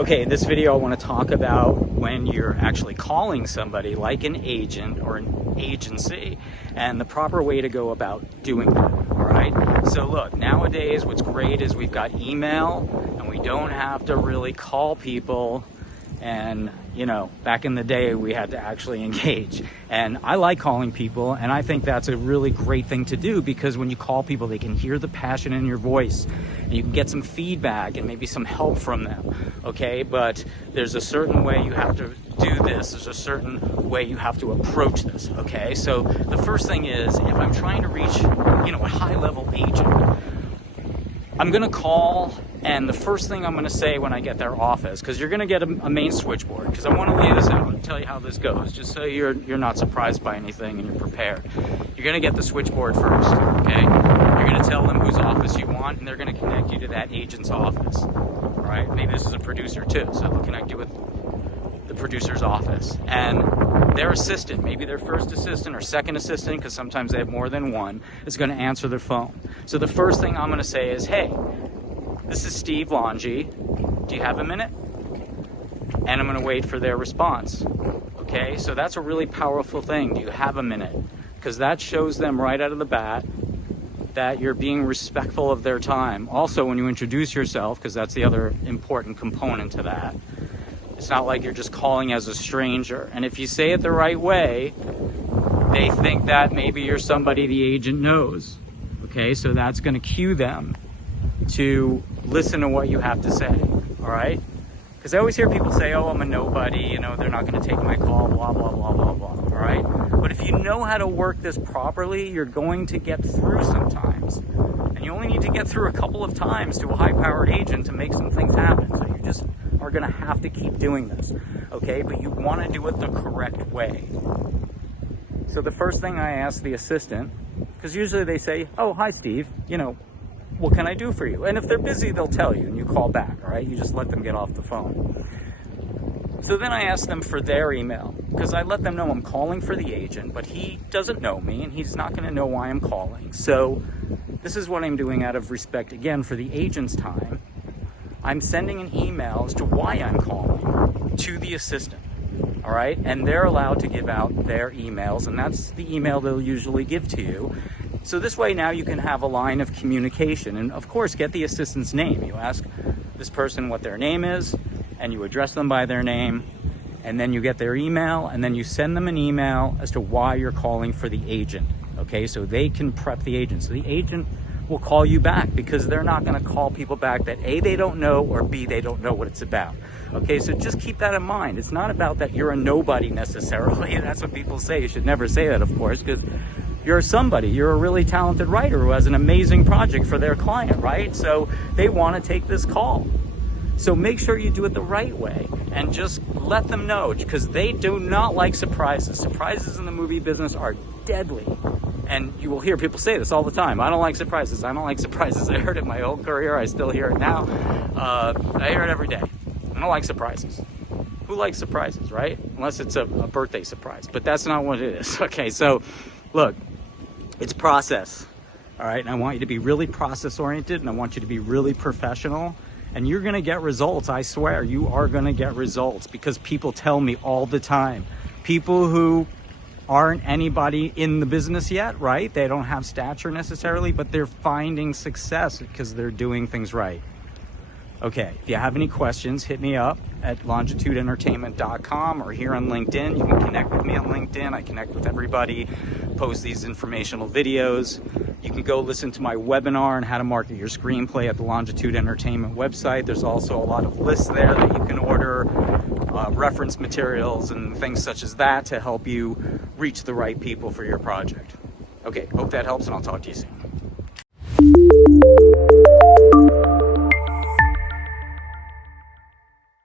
Okay, in this video I want to talk about when you're actually calling somebody like an agent or an agency and the proper way to go about doing that, all right? So look, nowadays what's great is we've got email and we don't have to really call people. And you know, back in the day we had to actually engage, and I like calling people, and I think that's a really great thing to do, because when you call people they can hear the passion in your voice and you can get some feedback and maybe some help from them. Okay, but there's a certain way you have to do this, there's a certain way you have to approach this. Okay, so the first thing is, if I'm trying to reach, you know, a high-level agent, I'm gonna call, and the first thing I'm gonna say when I get their office, because you're gonna get a main switchboard, because I wanna lay this out and tell you how this goes, just so you're not surprised by anything and you're prepared. You're gonna get the switchboard first, okay? You're gonna tell them whose office you want, and they're gonna connect you to that agent's office, all right? Maybe this is a producer too, so they'll connect you with the producer's office. And their assistant, maybe their first assistant or second assistant, because sometimes they have more than one, is going to answer their phone. So the first thing I'm going to say is, hey, this is Steve Longi. Do you have a minute? And I'm going to wait for their response. Okay, so that's a really powerful thing. Do you have a minute? Because that shows them right out of the bat that you're being respectful of their time. Also, when you introduce yourself, because that's the other important component to that, it's not like you're just calling as a stranger. And if you say it the right way, they think that maybe you're somebody the agent knows. Okay, so that's going to cue them to listen to what you have to say. All right? Because I always hear people say, oh, I'm a nobody, you know, they're not going to take my call, blah, blah, blah, blah, blah. All right? But if you know how to work this properly, you're going to get through sometimes. And you only need to get through a couple of times to a high-powered agent to make some things happen. So you just are going to have to keep doing this, okay? But you want to do it the correct way. So the first thing I ask the assistant, because usually they say, oh, hi, Steve, you know, what can I do for you? And if they're busy, they'll tell you, and you call back, all right? You just let them get off the phone. So then I ask them for their email, because I let them know I'm calling for the agent, but he doesn't know me, and he's not going to know why I'm calling. So this is what I'm doing out of respect, again, for the agent's time. I'm sending an email as to why I'm calling to the assistant, all right? And they're allowed to give out their emails, and that's the email they'll usually give to you. So this way now you can have a line of communication, and of course get the assistant's name. You ask this person what their name is, and you address them by their name, and then you get their email, and then you send them an email as to why you're calling for the agent, okay? So they can prep the agent. So the agent will call you back, because they're not going to call people back that A, they don't know, or B, they don't know what it's about. Okay, so just keep that in mind. It's not about that you're a nobody necessarily. That's what people say. You should never say that, of course, because you're somebody. You're a really talented writer who has an amazing project for their client, right? So they want to take this call. So make sure you do it the right way and just let them know, because they do not like surprises. Surprises in the movie business are deadly. And you will hear people say this all the time. I don't like surprises. I don't like surprises. I heard it my whole career. I still hear it now. I hear it every day. I don't like surprises. Who likes surprises, right? Unless it's a birthday surprise. But that's not what it is. Okay, so look, it's process. All right, and I want you to be really process-oriented, and I want you to be really professional. And you're going to get results. I swear, you are going to get results, because people tell me all the time. People who aren't anybody in the business yet, right? They don't have stature necessarily, but they're finding success because they're doing things right. Okay, if you have any questions, hit me up at longitudeentertainment.com or here on LinkedIn. You can connect with me on LinkedIn. I connect with everybody, post these informational videos. You can go listen to my webinar on how to market your screenplay at the Longitude Entertainment website. There's also a lot of lists there that you can order, reference materials and things such as that to help you reach the right people for your project. Okay, hope that helps, and I'll talk to you soon.